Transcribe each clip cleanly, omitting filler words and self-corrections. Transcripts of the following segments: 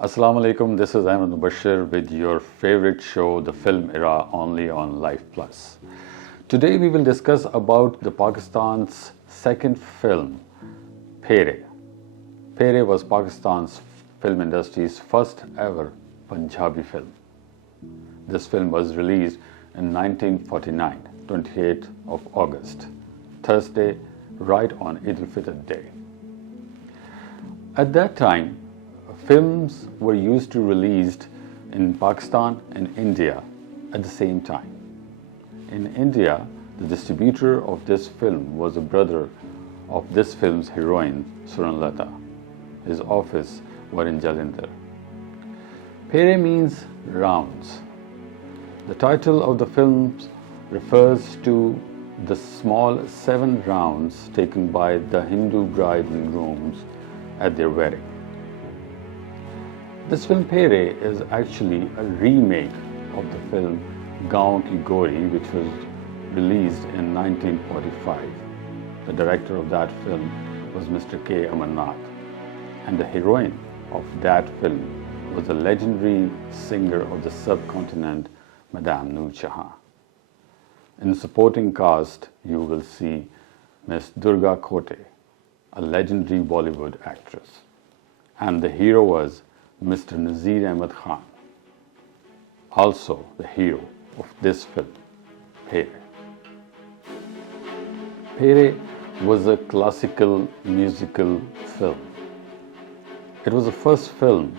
Assalamu alaikum, this is Ahmad Mubashir with your favorite show, The Film Era, only on Life Plus. Today we will discuss about the Pakistan's second film, Phere. Phere was Pakistan's film industry's first ever Punjabi film. This film was released in 1949, 28th of August, Thursday, right on Eid al-Fitr Day. At that time, films were used to released in Pakistan and India at the same time. In India, the distributor of this film was a brother of this film's heroine, Suranlata. His office was in Jalandhar. Phere means rounds. The title of the film refers to the small 7 rounds taken by the Hindu bride and grooms at their wedding. This film Phere is actually a remake of the film Gaon Ki Gori, which was released in 1945. The director of that film was Mr. K. Amarnath, and the heroine of that film was the legendary singer of the subcontinent, Madame Noor Jahan. In the supporting cast, you will see Miss Durga Khote, a legendary Bollywood actress, and the hero was Mr. Nazir Ahmad Khan, also the hero of this film, Phere. Phere was a classical musical film. It was the first film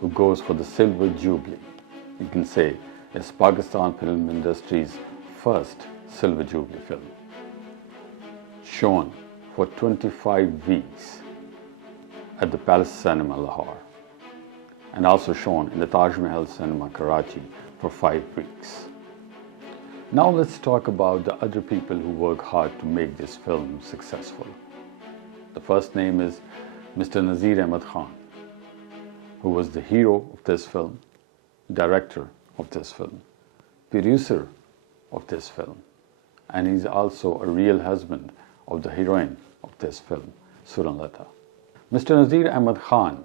who goes for the Silver Jubilee. You can say it's Pakistan film industry's first Silver Jubilee film. Shown for 25 weeks at the Palace Cinema, Lahore, and also shown in the Taj Mahal Cinema, Karachi for 5 weeks. Now let's talk about the other people who work hard to make this film successful. The first name is Mr. Nazir Ahmad Khan, who was the hero of this film, director of this film, producer of this film, and he's also a real husband of the heroine of this film, Suranlata. Mr. Nazir Ahmad Khan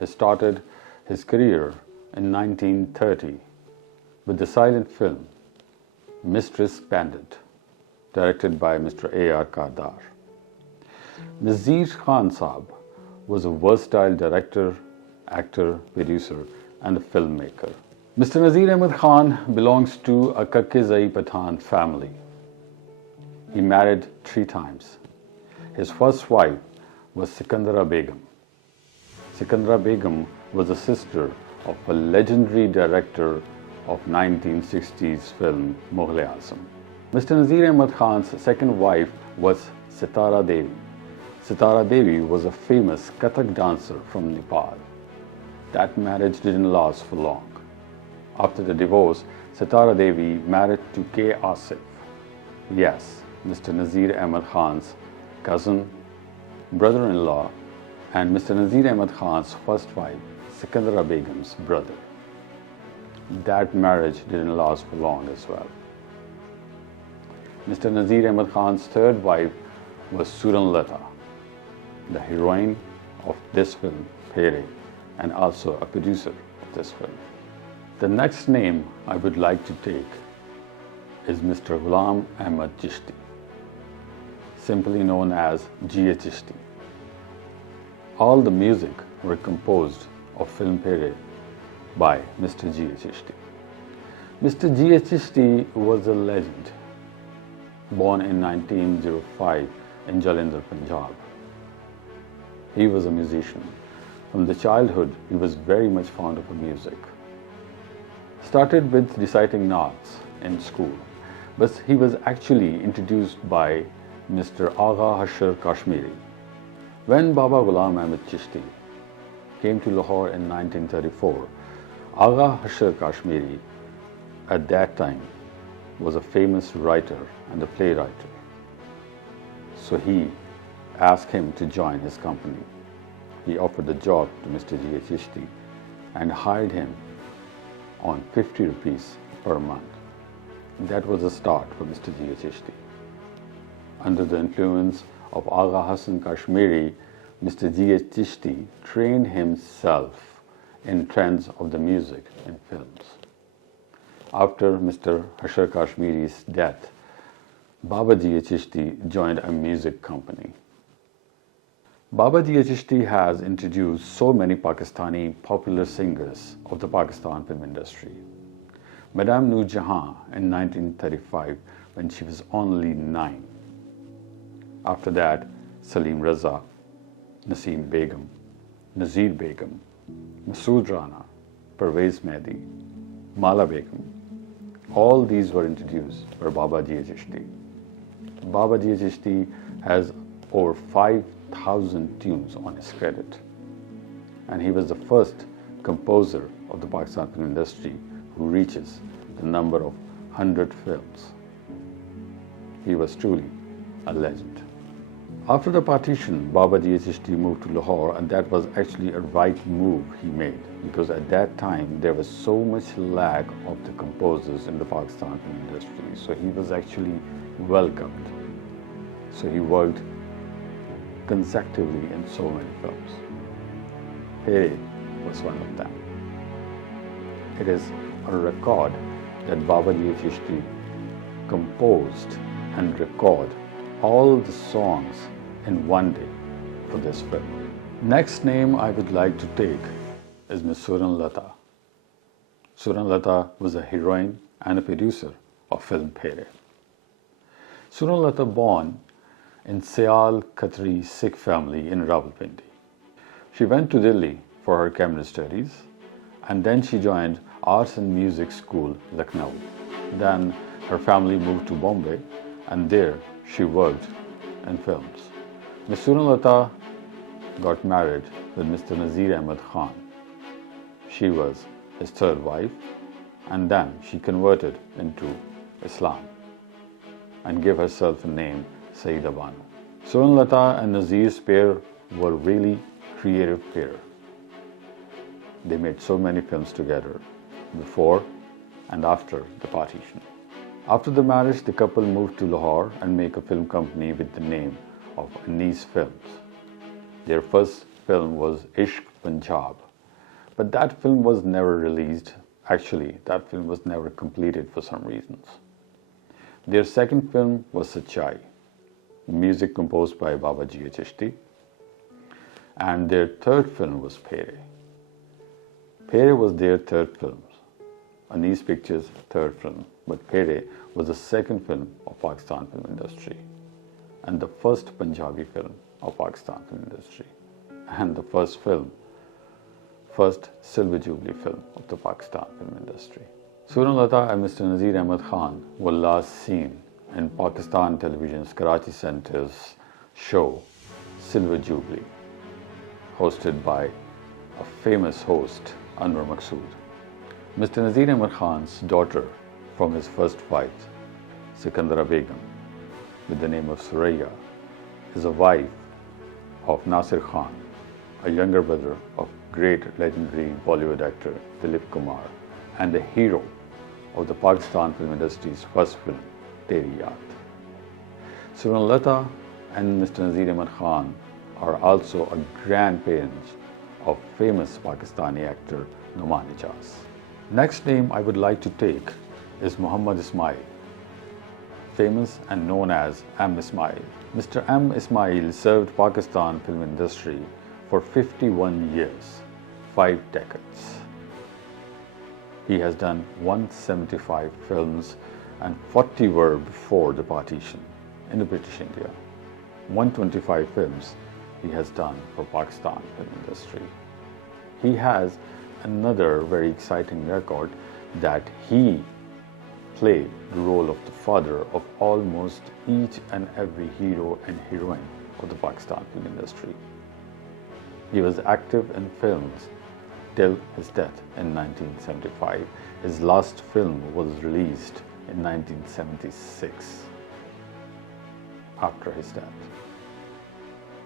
has started his career in 1930 with the silent film Mistress Bandit, directed by Mr. A.R. Kardar. Nazir Khan Saab was a versatile director, actor, producer, and a filmmaker. Mr. Nazir Ahmad Khan belongs to a Kakkizai Pathan family. He married 3 times. His first wife was Sikandara Begum. Sikandara Begum was the sister of a legendary director of 1960s film Mughal-e-Azam. Mr. Nazir Ahmad Khan's second wife was Sitara Devi. Sitara Devi was a famous Kathak dancer from Nepal. That marriage didn't last for long. After the divorce, Sitara Devi married to K. Asif. Yes, Mr. Nazir Ahmad Khan's cousin, brother-in-law, and Mr. Nazir Ahmad Khan's first wife, Sikandara Begum's brother. That marriage didn't last for long as well. Mr. Nazir Ahmad Khan's third wife was Suranlata, the heroine of this film, Phere, and also a producer of this film. The next name I would like to take is Mr. Ghulam Ahmad Chishti, simply known as G.A. Chishti. All the music were composed of film Phere by Mr. G.A. Chishti. Mr. G.A. Chishti was a legend, born in 1905 in Jalandhar, Punjab. He was a musician. From the childhood, he was very much fond of music. Started with reciting naats in school, but he was actually introduced by Mr. Agha Hashar Kashmiri. When Baba Ghulam Ahmad Chishti came to Lahore in 1934, Agha Hashar Kashmiri at that time was a famous writer and a playwright. So he asked him to join his company. He offered the job to Mr. G.A. Chishti and hired him on 50 rupees per month. That was the start for Mr. G.A. Chishti. Under the influence of Agha Hassan Kashmiri, Mr. G.A. Chishti trained himself in trends of the music in films. After Mr. Hashar Kashmiri's death, Baba Ji Chishti joined a music company. Baba Ji Chishti has introduced so many Pakistani popular singers of the Pakistan film industry. Madame Noor Jahan in 1935 when she was only 9. After that, Salim Raza, Naseem Begum, Nazir Begum, Masood Rana, Pervez Mehdi, Mala Begum, all these were introduced by Baba Ji Chishti. Baba Ji Chishti has over 5,000 tunes on his credit, and he was the first composer of the Pakistan film industry who reaches the number of 100 films. He was truly a legend. After the partition, Baba Ji Chishti moved to Lahore, and that was actually a right move he made, because at that time there was so much lag of the composers in the Pakistan film industry. So he was actually welcomed. So he worked consecutively in so many films. Pere was one of them. It is a record that Baba Ji Chishti composed and recorded all the songs in one day for this film. Next name I would like to take is Miss Suran Lata. Suran Lata was a heroine and a producer of film Pere. Suran Lata born in Sial Khatri Sikh family in Rawalpindi. She went to Delhi for her cabinet studies, and then she joined Arts and Music School, Lucknow. Then her family moved to Bombay, and there she worked in films. Miss Suran Lata got married with Mr. Nazir Ahmad Khan. She was his third wife, and then she converted into Islam and gave herself a name Sayyida Banu. Suran Lata and Nazir's pair were really creative pair. They made so many films together before and after the partition. After the marriage, the couple moved to Lahore and make a film company with the name of Anis Films. Their first film was Ishq Punjab, but that film was never released. Actually, that film was never completed for some reasons. Their second film was Sachai, music composed by Baba Ji Chishti, and their third film was Pere. Pere was their third film, Anis Pictures' third film, but Pere was the second film of Pakistan film industry and the first Punjabi film of Pakistan film industry and the first Silver Jubilee film of the Pakistan film industry. Suran Lata and Mr. Nazir Ahmad Khan were last seen in Pakistan Television's Karachi Center's show Silver Jubilee, hosted by a famous host, Anwar Maqsood. Mr. Nazir Ahmad Khan's daughter from his first wife, Sikandara Begum, with the name of Suraya, is a wife of Nasir Khan, a younger brother of great legendary Bollywood actor Dilip Kumar, and the hero of the Pakistan film industry's first film, Teri Yaad. Suran Lata and Mr. Nazir Ahmad Khan are also a grandparents of famous Pakistani actor Numan Ijaz. Next name I would like to take is Muhammad Ismail, famous and known as M. Ismail. Mr. M. Ismail served Pakistan film industry for 51 years, 5 decades. He has done 175 films and 40 were before the partition in the British India. 125 films he has done for Pakistan film industry. He has another very exciting record that he played the role of the father of almost each and every hero and heroine of the Pakistan film industry. He was active in films till his death in 1975. His last film was released in 1976 after his death.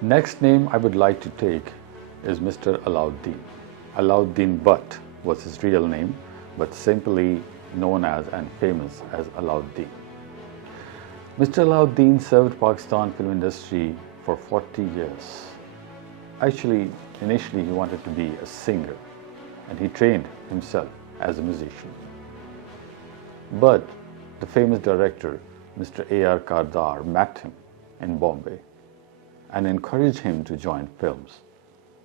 Next name I would like to take is Mr. Alauddin. Alauddin Butt was his real name, but simply known as and famous as Alauddin. Mr. Alauddin served Pakistan film industry for 40 years. Actually, initially he wanted to be a singer, and he trained himself as a musician. But the famous director, Mr. A.R. Kardar, met him in Bombay and encouraged him to join films.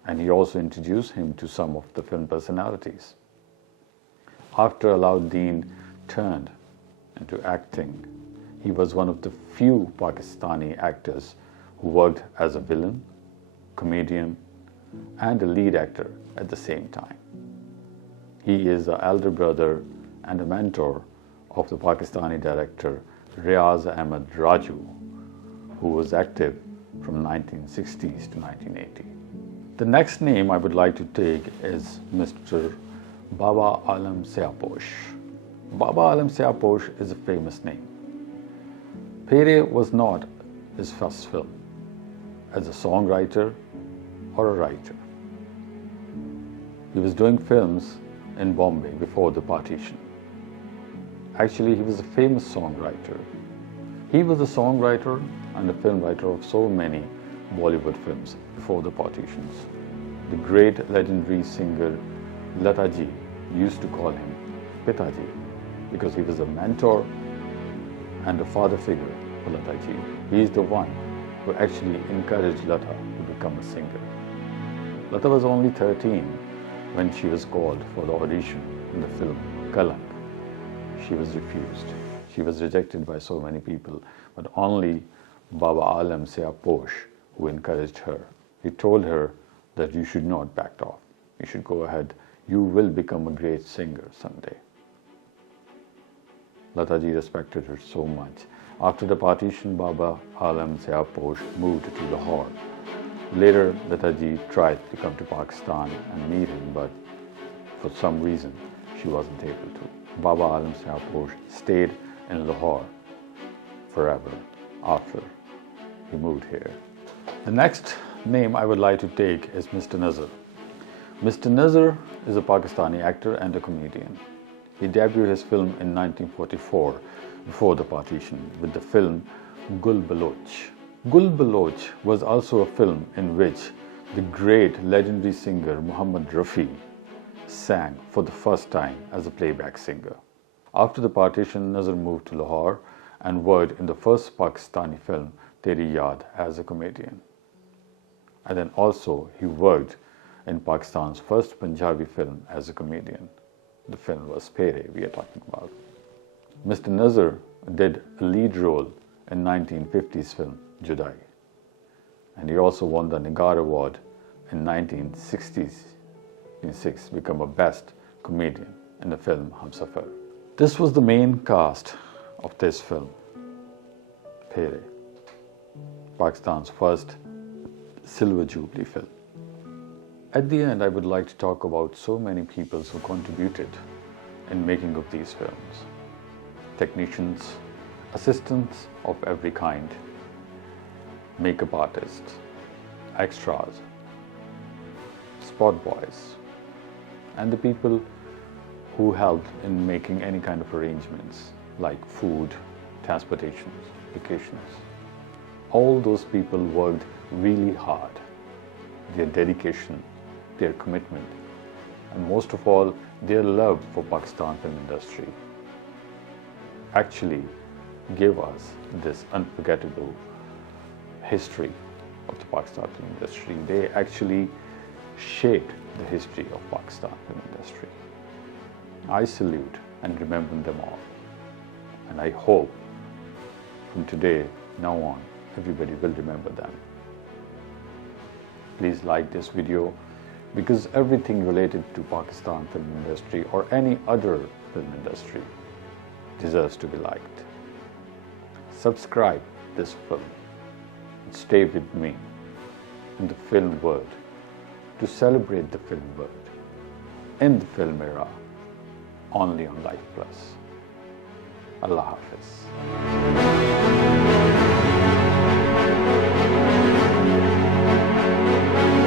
And he also introduced him to some of the film personalities. After Alauddin turned into acting, he was one of the few Pakistani actors who worked as a villain, comedian, and a lead actor at the same time. He is the elder brother and a mentor of the Pakistani director Riaz Ahmed Raju, who was active from 1960s to 1980. The next name I would like to take is Mr. Baba Alam Siaposh. Baba Alam Siaposh is a famous name. Pere was not his first film as a songwriter or a writer. He was doing films in Bombay before the partition. Actually, he was a famous songwriter. He was a songwriter and a film writer of so many Bollywood films before the partitions. The great legendary singer Lataji used to call him Pitaji because he was a mentor and a father figure for Lataji. He is the one who actually encouraged Lata to become a singer. Lata was only 13 when she was called for the audition in the film Kalank. She was refused. She was rejected by so many people, but only Baba Alam Siaposh who encouraged her. He told her that you should not back off. You should go ahead. You will become a great singer someday. Lataji respected her so much. After the partition, Baba Alam Siaposh moved to Lahore. Later, Lataji tried to come to Pakistan and meet him, but for some reason, she wasn't able to. Baba Alam Siaposh stayed in Lahore forever after he moved here. The next name I would like to take is Mr. Nazar. Mr. Nazar is a Pakistani actor and a comedian. He debuted his film in 1944 before the partition with the film Gul Baloch. Gul Baloch was also a film in which the great legendary singer Muhammad Rafi sang for the first time as a playback singer. After the partition, Nazar moved to Lahore and worked in the first Pakistani film Teri Yaad as a comedian. And then also he worked in Pakistan's first Punjabi film as a comedian. The film was Pere we are talking about. Mr. Nazar did a lead role in 1950s film Judai. And he also won the Nigar Award in 1966, become a best comedian in the film Humsafar. This was the main cast of this film, Pere, Pakistan's first Silver Jubilee film. At the end, I would like to talk about so many people who contributed in making of these films. Technicians, assistants of every kind, makeup artists, extras, spot boys, and the people who helped in making any kind of arrangements like food, transportations, vacations. All those people worked really hard. Their dedication, their commitment, and most of all, their love for Pakistan film industry actually gave us this unforgettable history of the Pakistan film industry. They actually shaped the history of Pakistan film industry. I salute and remember them all. And I hope from today, now on, everybody will remember them. Please like this video because everything related to Pakistan film industry or any other film industry deserves to be liked. Subscribe this film and stay with me in the film world to celebrate the film world in the film era only on Life Plus. Allah Hafiz.